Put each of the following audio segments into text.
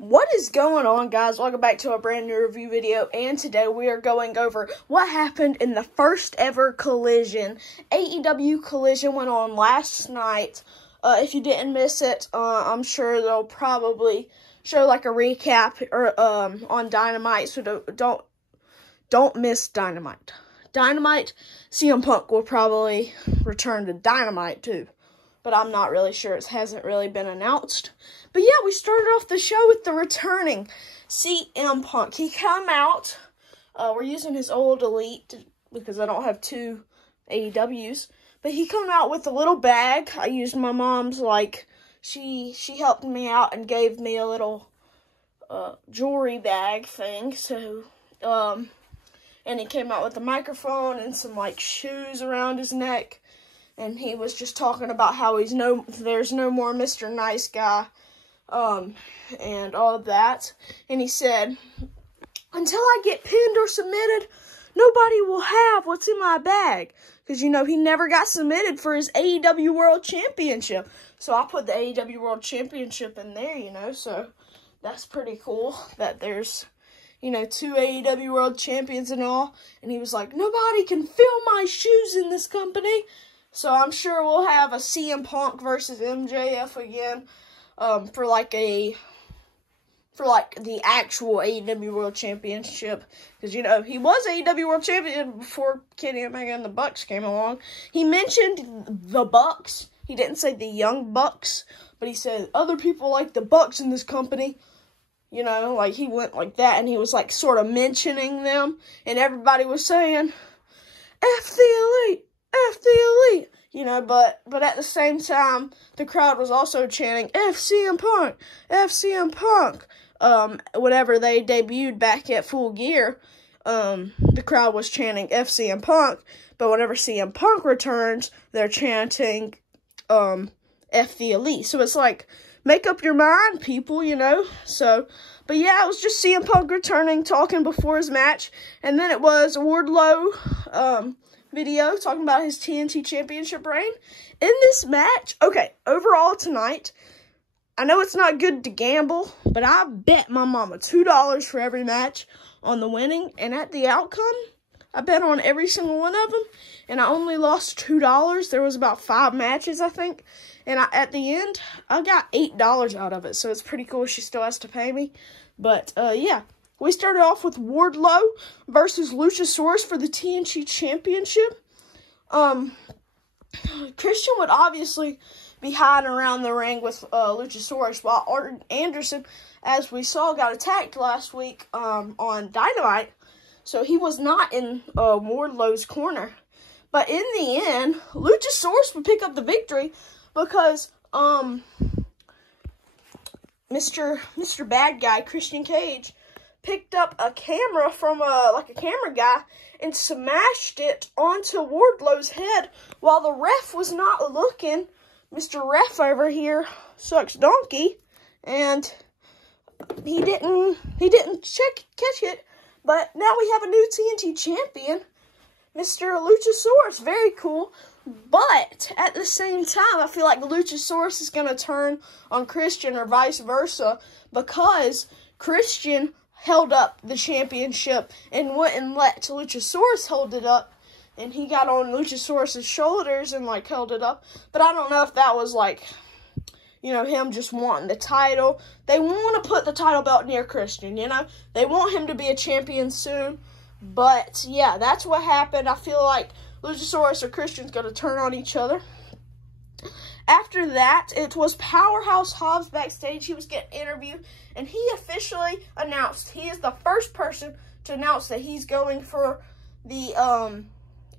What is going on, guys? Welcome back to a brand new review video, and today we are going over what happened in the first ever Collision. AEW Collision went on last night. If you didn't miss it, I'm sure they'll probably show like a recap or on Dynamite, so don't miss Dynamite. CM Punk will probably return to Dynamite too, but I'm not really sure. It hasn't really been announced. But yeah, we started off the show with the returning CM Punk. He come out. We're using his old Elite because I don't have two AEWs. But he come out with a little bag. I used my mom's, like, she helped me out and gave me a little jewelry bag thing. So, and he came out with a microphone and some, like, shoes around his neck. And he was just talking about how there's no more Mr. Nice Guy, and all of that. And he said, until I get pinned or submitted, nobody will have what's in my bag. Because, you know, he never got submitted for his AEW World Championship. So I put the AEW World Championship in there, you know. So that's pretty cool that there's, you know, two AEW World Champions and all. And he was like, nobody can fill my shoes in this company. So I'm sure we'll have a CM Punk versus MJF again, for the actual AEW World Championship. Because, you know, he was AEW World Champion before Kenny Omega and the Bucks came along. He mentioned the Bucks. He didn't say the Young Bucks, but he said other people like the Bucks in this company. You know, like he went like that, and he was like sort of mentioning them, and everybody was saying, F the Elite. F the Elite, you know, but at the same time, the crowd was also chanting, F CM Punk, F CM Punk. Whenever they debuted back at Full Gear, the crowd was chanting F CM Punk, but whenever CM Punk returns, they're chanting, F the Elite. So it's like, make up your mind, people, you know, so, but yeah, it was just CM Punk returning, talking before his match, and then it was Wardlow, video talking about his TNT Championship reign. In this match, okay, overall tonight, I know it's not good to gamble, but I bet my mama $2 for every match on the winning, and at the outcome, I bet on every single one of them, and I only lost $2. There was about 5 matches, I think, and at the end, I got $8 out of it, so it's pretty cool. She still has to pay me, but, yeah. We started off with Wardlow versus Luchasaurus for the TNT Championship. Christian would obviously be hiding around the ring with Luchasaurus, while Arn Anderson, as we saw, got attacked last week on Dynamite. So he was not in Wardlow's corner. But in the end, Luchasaurus would pick up the victory because Mr. Bad Guy, Christian Cage, picked up a camera from a camera guy and smashed it onto Wardlow's head while the ref was not looking. Mr. Ref over here sucks donkey, and he didn't catch it. But now we have a new TNT champion, Mr. Luchasaurus. Very cool. But at the same time, I feel like Luchasaurus is gonna turn on Christian or vice versa, because Christian held up the championship and wouldn't let Luchasaurus hold it up, and he got on Luchasaurus' shoulders and, like, held it up. But I don't know if that was, like, you know, him just wanting the title. They want to put the title belt near Christian, you know? They want him to be a champion soon. But, yeah, that's what happened. I feel like Luchasaurus or Christian's going to turn on each other. After that, it was Powerhouse Hobbs backstage. He was getting interviewed, and he officially announced he is the first person to announce that he's going for the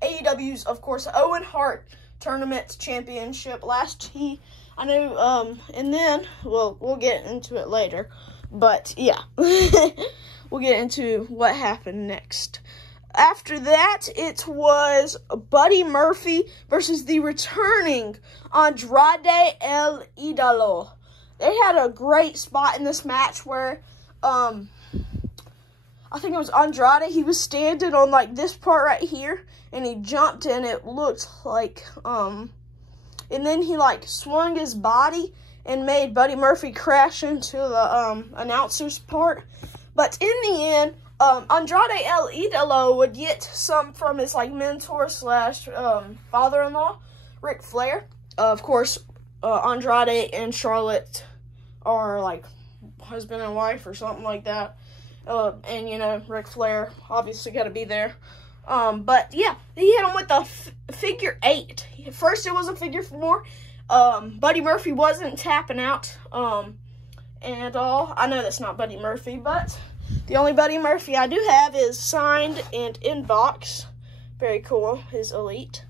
AEW's, of course, Owen Hart Tournament Championship. And then we'll get into it later. But yeah, we'll get into what happened next. After that, it was Buddy Murphy versus the returning Andrade El Idolo. They had a great spot in this match where, I think it was Andrade, he was standing on, like, this part right here, and he jumped, and it looked like, and then he, like, swung his body, and made Buddy Murphy crash into the announcer's part. But in the end, Andrade El Idolo would get some from his like mentor slash father-in-law, Ric Flair. Of course, Andrade and Charlotte are like husband and wife or something like that. And you know, Ric Flair obviously got to be there. But yeah, he hit him with the figure 8. First it was a figure 4. Buddy Murphy wasn't tapping out. And all. I know that's not Buddy Murphy, but the only Buddy Murphy I do have is signed and in box. Very cool. His Elite.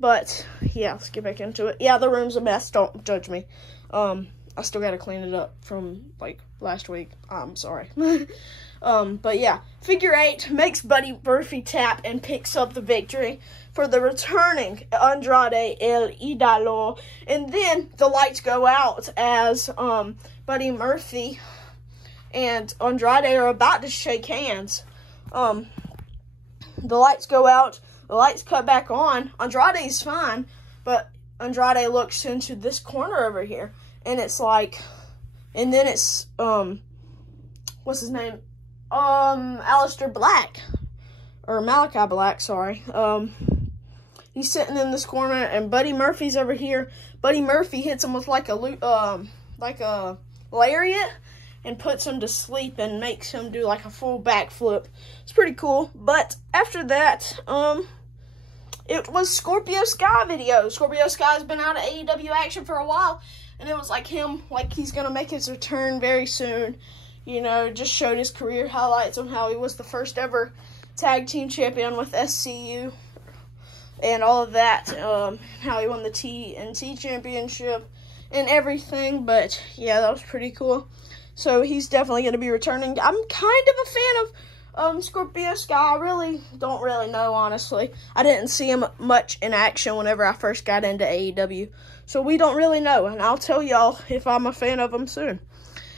But yeah, let's get back into it. Yeah, the room's a mess. Don't judge me. I still gotta clean it up from like last week. I'm sorry. But yeah, figure 8 makes Buddy Murphy tap and picks up the victory for the returning Andrade El Idolo. And then the lights go out as Buddy Murphy and Andrade are about to shake hands. The lights go out. The lights cut back on. Andrade's fine, but Andrade looks into this corner over here, and it's like, and then it's what's his name? Aleister Black, or Malachi Black, sorry. He's sitting in this corner, and Buddy Murphy's over here. Buddy Murphy hits him with like a lariat and puts him to sleep and makes him do like a full backflip. It's pretty cool. But after that, it was Scorpio Sky video. Scorpio Sky's been out of AEW action for a while, and it was like him, like he's gonna make his return very soon. You know, just showed his career highlights on how he was the first ever tag team champion with SCU and all of that. How he won the TNT championship and everything. But yeah, that was pretty cool. So he's definitely going to be returning. I'm kind of a fan of Scorpio Sky. I really don't really know, honestly. I didn't see him much in action whenever I first got into AEW. So we don't really know. And I'll tell y'all if I'm a fan of him soon.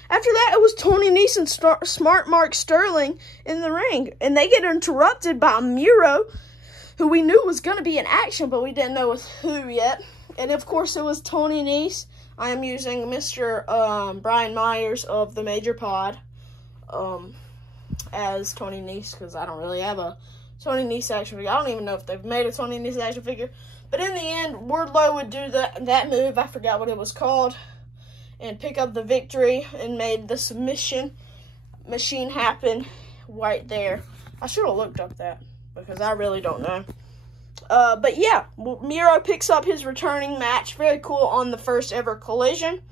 After that, it was Tony Nese and Smart Mark Sterling in the ring. And they get interrupted by Miro, who we knew was going to be in action, but we didn't know with who yet. And, of course, it was Tony Nese. I am using Mr. Brian Myers of the Major Pod as Tony Nese, because I don't really have a Tony Nese action figure. I don't even know if they've made a Tony Nese action figure. But in the end, Wardlow would do that move. I forgot what it was called. And pick up the victory and made the submission machine happen right there. I should have looked up that because I really don't know. But yeah, Miro picks up his returning match. Very cool on the first ever Collision.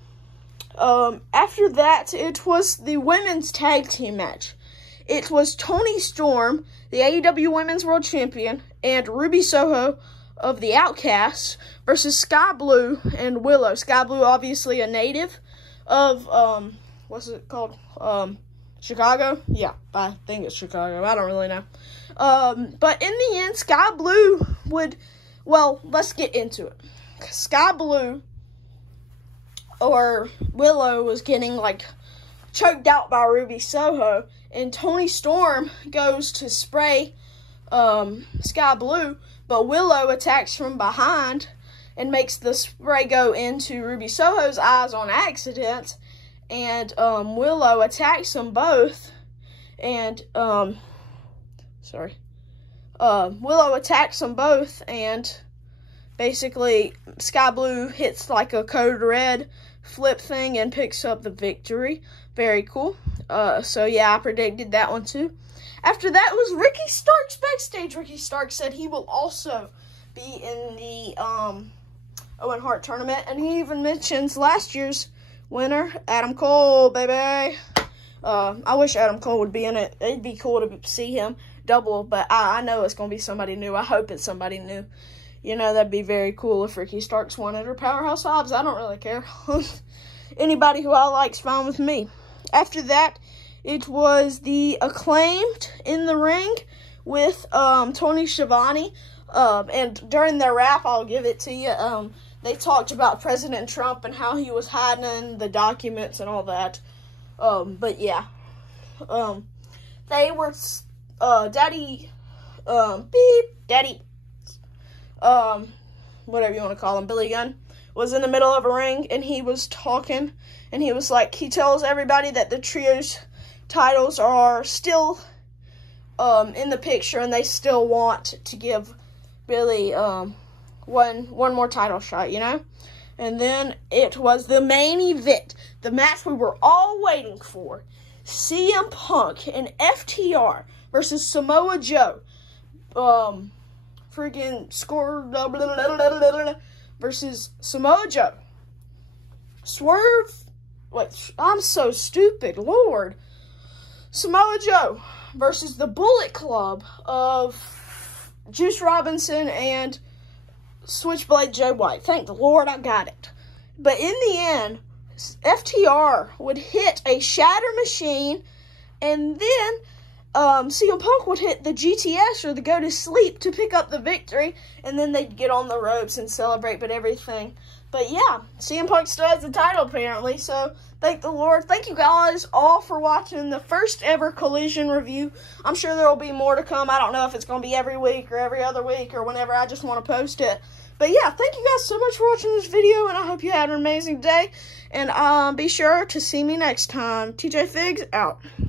After that, it was the women's tag team match. It was Toni Storm, the AEW Women's World Champion, and Ruby Soho of the Outcasts versus Sky Blue and Willow. Sky Blue, obviously a native of, what's it called? Chicago? Yeah, I think it's Chicago. I don't really know. But in the end, Sky Blue would, well, let's get into it. Sky Blue, or Willow, was getting, like, choked out by Ruby Soho, and Toni Storm goes to spray Sky Blue, but Willow attacks from behind and makes the spray go into Ruby Soho's eyes on accident, and Willow attacks them both, and, Willow attacks them both, and basically Sky Blue hits like a code red flip thing and picks up the victory. Very cool. So yeah, I predicted that one too. After that was Ricky Starks backstage. Ricky Starks said he will also be in the Owen Hart tournament, and he even mentions last year's winner, Adam Cole, baby. I wish Adam Cole would be in it. It'd be cool to see him double, but I know it's going to be somebody new. I hope it's somebody new. You know, that'd be very cool if Ricky Starks won it, or Powerhouse Hobbs. I don't really care. Anybody who I like's fine with me. After that, it was the Acclaimed in the ring with Tony Schiavone. And during their rap, I'll give it to you, they talked about President Trump and how he was hiding the documents and all that. But yeah. They were, Daddy, whatever you want to call him, Billy Gunn, was in the middle of a ring, and he was talking, and he was like, he tells everybody that the trios titles are still in the picture, and they still want to give Billy one more title shot, you know? And then it was the main event, the match we were all waiting for. CM Punk and FTR versus Samoa Joe. Freaking score versus Samoa Joe. Swerve. Wait, I'm so stupid, Lord. Samoa Joe versus the Bullet Club of Juice Robinson and Switchblade Jay White. Thank the Lord I got it. But in the end, FTR would hit a Shatter Machine, and then CM Punk would hit the GTS, or the Go to Sleep, to pick up the victory, and then they'd get on the ropes and celebrate, but everything. But yeah, CM Punk still has the title apparently, so thank the Lord. Thank you guys all for watching the first ever Collision review. I'm sure there will be more to come. I don't know if it's going to be every week or every other week or whenever I just want to post it. But yeah, thank you guys so much for watching this video, and I hope you had an amazing day. And be sure to see me next time. TJ Figs out.